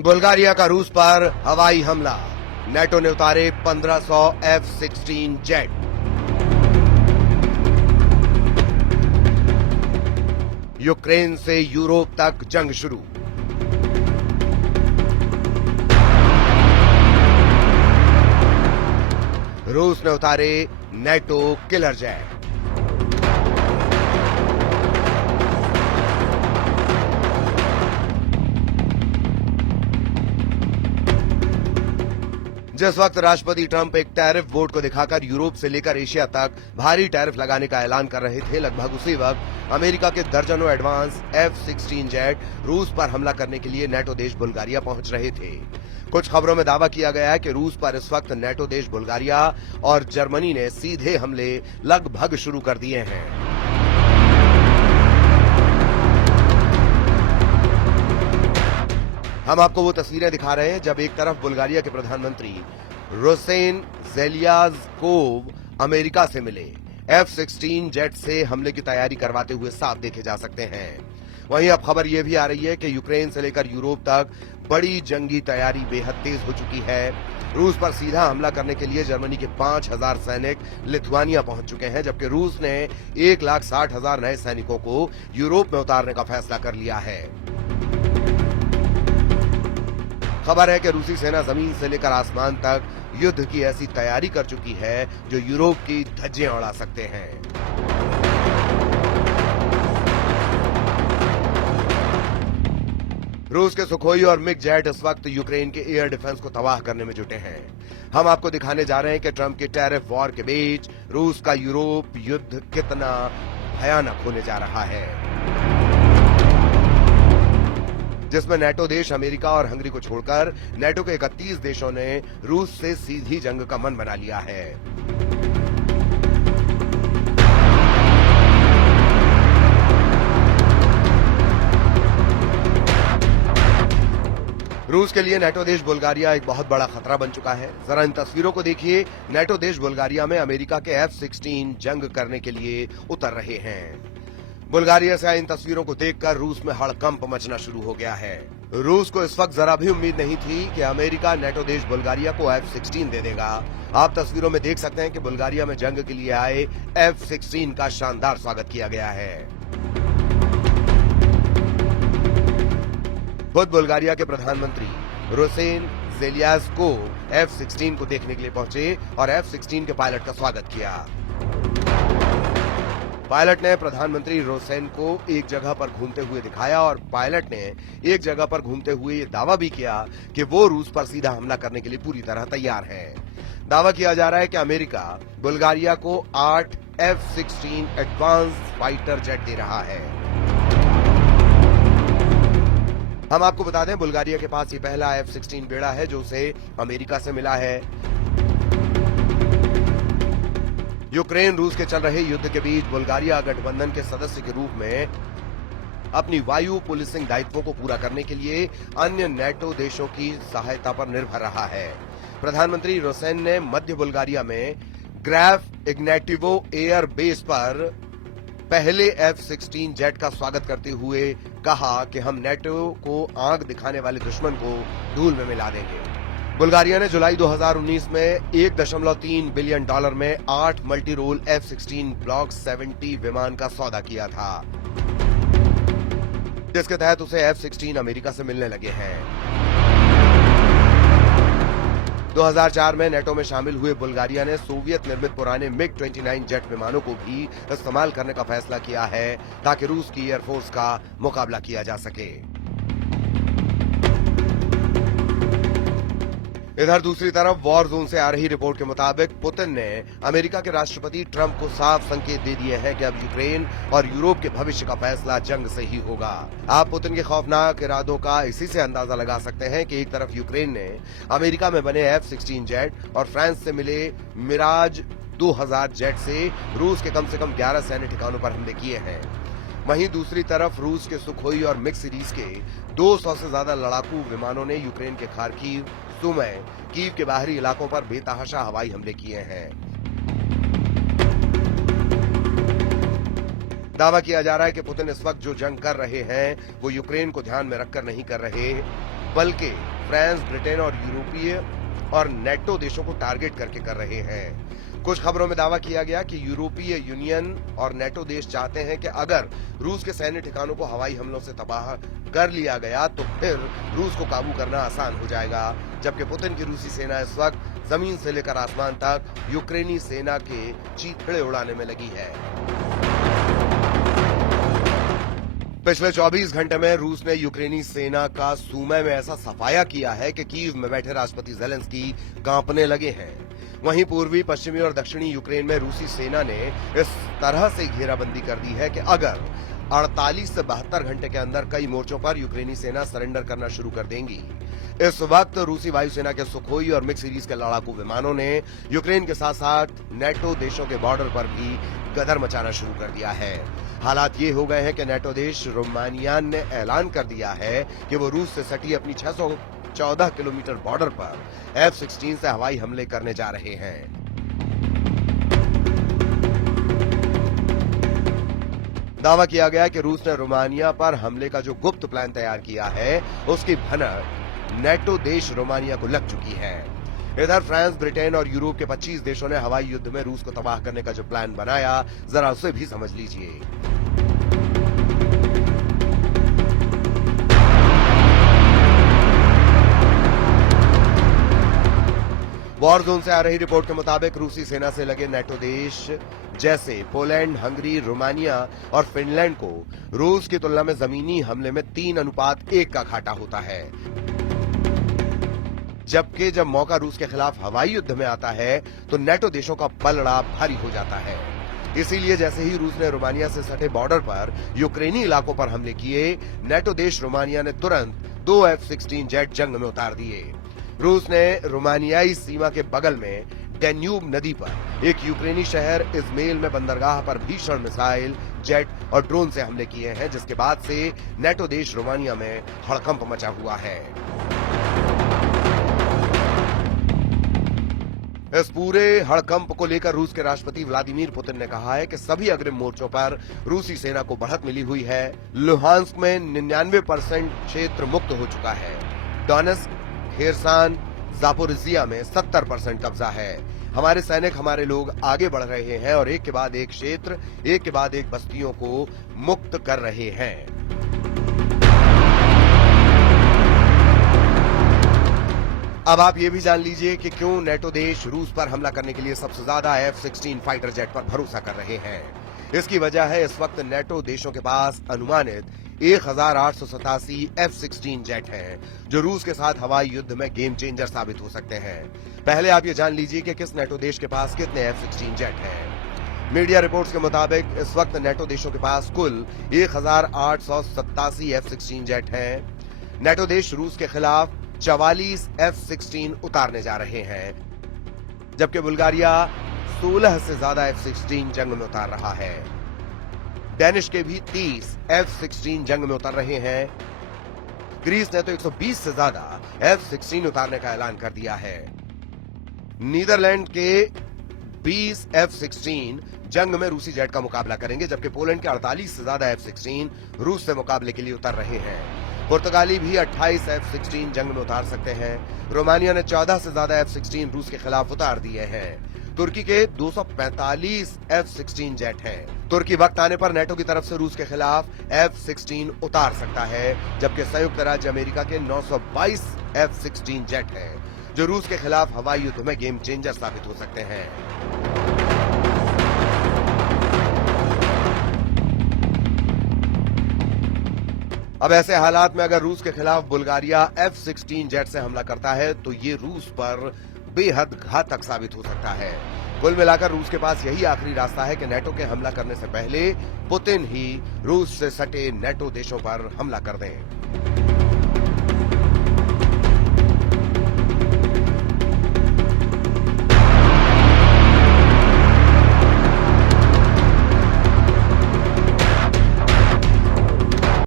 Bulgaria का रूस पर हवाई हमला, नेटो ने उतारे 1500 F-16 जेट। यूक्रेन से यूरोप तक जंग शुरू। रूस ने उतारे नेटो किलर जेट। जिस वक्त राष्ट्रपति ट्रंप एक टैरिफ वोट को दिखाकर यूरोप से लेकर एशिया तक भारी टैरिफ लगाने का ऐलान कर रहे थे, लगभग उसी वक्त अमेरिका के दर्जनों एडवांस F-16 जेट रूस पर हमला करने के लिए नेटो देश बुल्गारिया पहुंच रहे थे। कुछ खबरों में दावा किया गया है कि रूस पर इस वक्त नेटो देश बुल्गारिया और जर्मनी ने सीधे हमले लगभग शुरू कर दिए हैं। हम आपको वो तस्वीरें दिखा रहे हैं जब एक तरफ बुल्गारिया के प्रधानमंत्री रोसेन ज़ेलेज़्कोव अमेरिका से मिले, F-16 जेट से हमले की तैयारी करवाते हुए साफ देखे जा सकते हैं। वहीं अब खबर यह भी आ रही है कि यूक्रेन से लेकर यूरोप तक बड़ी जंगी तैयारी बेहद तेज हो चुकी है। रूस पर सीधा हमला करने के लिए जर्मनी के 5000 सैनिक लिथुआनिया पहुंच चुके हैं, जबकि रूस ने 1,60,000 नए सैनिकों को यूरोप में उतारने का फैसला कर लिया है। खबर है कि रूसी सेना जमीन से लेकर आसमान तक युद्ध की ऐसी तैयारी कर चुकी है जो यूरोप की धज्जियां उड़ा सकते हैं। रूस के सुखोई और मिग जेट इस वक्त यूक्रेन के एयर डिफेंस को तबाह करने में जुटे हैं। हम आपको दिखाने जा रहे हैं कि ट्रंप के टैरिफ वॉर के बीच रूस का यूरोप युद्ध कितना भयानक होने जा रहा है, जिसमें नेटो देश अमेरिका और हंगरी को छोड़कर नेटो के 31 देशों ने रूस से सीधी जंग का मन बना लिया है। रूस के लिए नेटो देश बुल्गारिया एक बहुत बड़ा खतरा बन चुका है। जरा इन तस्वीरों को देखिए। नेटो देश बुल्गारिया में अमेरिका के F-16 जंग करने के लिए उतर रहे हैं। बुल्गारिया से इन तस्वीरों को देखकर रूस में हड़कंप मचना शुरू हो गया है। रूस को इस वक्त जरा भी उम्मीद नहीं थी कि अमेरिका नेटो देश बुल्गारिया को F-16 दे देगा। आप तस्वीरों में देख सकते हैं कि बुल्गारिया में जंग के लिए आए F-16 का शानदार स्वागत किया गया है। खुद बुल्गारिया के प्रधानमंत्री रोसेन ज़ेलेज़्कोव F-16 को देखने के लिए पहुंचे और F-16 के पायलट का स्वागत किया। पायलट ने प्रधानमंत्री रोसेन को एक जगह पर घूमते हुए दिखाया और पायलट ने एक जगह पर घूमते हुए ये दावा भी किया कि वो रूस पर सीधा हमला करने के लिए पूरी तरह तैयार है। दावा किया जा रहा है कि अमेरिका बुल्गारिया को 8 F-16 एडवांस फाइटर जेट दे रहा है। हम आपको बता दें, बुल्गारिया के पास ये पहला F-16 बेड़ा है जो उसे अमेरिका से मिला है। यूक्रेन रूस के चल रहे युद्ध के बीच बुल्गारिया गठबंधन के सदस्य के रूप में अपनी वायु पुलिसिंग दायित्वों को पूरा करने के लिए अन्य नेटो देशों की सहायता पर निर्भर रहा है। प्रधानमंत्री रोसेन ने मध्य बुल्गारिया में ग्राफ इग्नेटिवो एयर बेस पर पहले F-16 जेट का स्वागत करते हुए कहा कि हम नेटो को आंख दिखाने वाले दुश्मन को धूल में मिला देंगे। बुल्गारिया ने जुलाई 2019 में $1.3 बिलियन में 8 मल्टी रोल F-16 ब्लॉक 70 विमान का सौदा किया था, जिसके तहत उसे F-16 अमेरिका से मिलने लगे हैं। 2004 में नेटो में शामिल हुए बुल्गारिया ने सोवियत निर्मित पुराने MiG-29 जेट विमानों को भी इस्तेमाल करने का फैसला किया है ताकि रूस की एयरफोर्स का मुकाबला किया जा सके। इधर दूसरी तरफ वॉर जोन से आ रही रिपोर्ट के मुताबिक पुतिन ने अमेरिका के राष्ट्रपति ट्रंप को साफ संकेत दे दिए हैं कि अब यूक्रेन और यूरोप के भविष्य का फैसला जंग से ही होगा। आप पुतिन के खौफनाक इरादों का इसी से अंदाजा लगा सकते हैं कि एक तरफ यूक्रेन ने अमेरिका में बने F-16 जेट और फ्रांस से मिले मिराज 2000 जेट से रूस के कम से कम 11 सैन्य ठिकानों पर हमले किए हैं। वहीं दूसरी तरफ रूस के सुखोई और मिग सीरीज के 200 से ज्यादा लड़ाकू विमानों ने यूक्रेन के खार्किव, सुमी, कीव के बाहरी इलाकों पर बेतहाशा हवाई हमले किए हैं। दावा किया जा रहा है कि पुतिन इस वक्त जो जंग कर रहे हैं वो यूक्रेन को ध्यान में रखकर नहीं कर रहे, बल्कि फ्रांस, ब्रिटेन और यूरोपीय और नेटो देशों को टारगेट करके कर रहे हैं। कुछ खबरों में दावा किया गया कि यूरोपीय यूनियन और नेटो देश चाहते हैं कि अगर रूस के सैन्य ठिकानों को हवाई हमलों से तबाह कर लिया गया तो फिर रूस को काबू करना आसान हो जाएगा, जबकि पुतिन की रूसी सेना इस वक्त जमीन से लेकर आसमान तक यूक्रेनी सेना के चीथड़े उड़ाने में लगी है। पिछले 24 घंटे में रूस ने यूक्रेनी सेना का सूमे में ऐसा सफाया किया है कि कीव में बैठे राष्ट्रपति ज़ेलेंस्की कांपने लगे हैं। वहीं पूर्वी, पश्चिमी और दक्षिणी यूक्रेन में रूसी सेना ने इस तरह से घेराबंदी कर दी है कि अगर 48 से 72 घंटे के अंदर कई मोर्चों पर यूक्रेनी सेना सरेंडर करना शुरू कर देंगी। इस वक्त रूसी वायुसेना के सुखोई और मिक्स सीरीज के लड़ाकू विमानों ने यूक्रेन के साथ साथ नेटो देशों के बॉर्डर पर भी गदर मचाना शुरू कर दिया है। हालात ये हो गए हैं कि नेटो देश रोमानिया ने ऐलान कर दिया है कि वो रूस से सटी अपनी 614 किलोमीटर बॉर्डर पर F-16 से हवाई हमले करने जा रहे हैं। दावा किया गया कि रूस ने रोमानिया पर हमले का जो गुप्त प्लान तैयार किया है, उसकी भनक नेटो देश रोमानिया को लग चुकी है। इधर फ्रांस, ब्रिटेन और यूरोप के 25 देशों ने हवाई युद्ध में रूस को तबाह करने का जो प्लान बनाया, जरा उसे भी समझ लीजिए। वॉर जोन से आ रही रिपोर्ट के मुताबिक रूसी सेना से लगे नेटो देश जैसे पोलैंड, हंगरी, रोमानिया और फिनलैंड को रूस की तुलना में जमीनी हमले में 3:1 का घाटा होता है, जबकि जब मौका रूस के खिलाफ हवाई युद्ध में आता है तो नेटो देशों का पलड़ा भारी हो जाता है। इसीलिए जैसे ही रूस ने रोमानिया से सटे बॉर्डर पर यूक्रेनी इलाकों पर हमले किए, नेटो देश रोमानिया ने तुरंत 2 F-16 जेट जंग में उतार दिए। रूस ने रोमानियाई सीमा के बगल में डैन्यूब नदी पर एक यूक्रेनी शहर इज़मेल में बंदरगाह पर भीषण मिसाइल, जेट और ड्रोन से हमले किए हैं, जिसके बाद से नेटो देश रोमानिया में हड़कंप मचा हुआ है। इस पूरे हड़कंप को लेकर रूस के राष्ट्रपति व्लादिमीर पुतिन ने कहा है कि सभी अग्रिम मोर्चों पर रूसी सेना को बढ़त मिली हुई है। लुहांस्क में 99% क्षेत्र मुक्त हो चुका है। डोनेत्स्क, खेरसान, जापोरिजिया में 70% कब्जा है। हमारे सैनिक, हमारे लोग आगे बढ़ रहे हैं और एक के बाद एक क्षेत्र, एक के बाद एक बस्तियों को मुक्त कर रहे हैं। अब आप ये भी जान लीजिए कि क्यों नेटो देश रूस पर हमला करने के लिए सबसे ज्यादा F-16 फाइटर जेट पर भरोसा कर रहे हैं। इसकी वजह है इस वक्त नेटो देशों के पास अनुमानित 1887 F-16 जेट हैं, जो रूस के साथ हवाई युद्ध में गेम चेंजर साबित हो सकते हैं। पहले आप ये जान लीजिए कि किस नेटो देश के पास कितने F-16 जेट हैं। मीडिया रिपोर्ट्स के मुताबिक इस वक्त नेटो देशों के पास कुल 1887 F-16 जेट हैं। नेटो देश रूस के खिलाफ 44 F-16 उतारने जा रहे हैं, जबकि बुल्गारिया 16 से ज्यादा F-16 जंग में उतार रहा है। डेनिश के भी 30 F-16 जंग में उतर रहे हैं। ग्रीस ने तो 120 से ज्यादा F-16 उतारने का ऐलान कर दिया है। नीदरलैंड के 20 F-16 जंग में रूसी जेट का मुकाबला करेंगे, जबकि पोलैंड के 48 से ज्यादा F-16 रूस से मुकाबले के लिए उतर रहे हैं। पुर्तगाली भी 28 F-16 जंग में उतार सकते हैं। रोमानिया ने 14 से ज्यादा F-16 रूस के खिलाफ उतार दिए हैं। तुर्की के 245 F-16 जेट हैं। तुर्की वक्त आने पर नेटो की तरफ से रूस के खिलाफ F-16 उतार सकता है, जबकि संयुक्त राज्य अमेरिका के 922 F-16 जेट हैं, जो रूस के खिलाफ हवाई युद्ध में गेम चेंजर साबित हो सकते हैं। अब ऐसे हालात में अगर रूस के खिलाफ बुल्गारिया F-16 जेट से हमला करता है तो ये रूस पर बेहद घातक साबित हो सकता है। कुल मिलाकर रूस के पास यही आखिरी रास्ता है कि नेटो के हमला करने से पहले पुतिन ही रूस से सटे नेटो देशों पर हमला कर दें।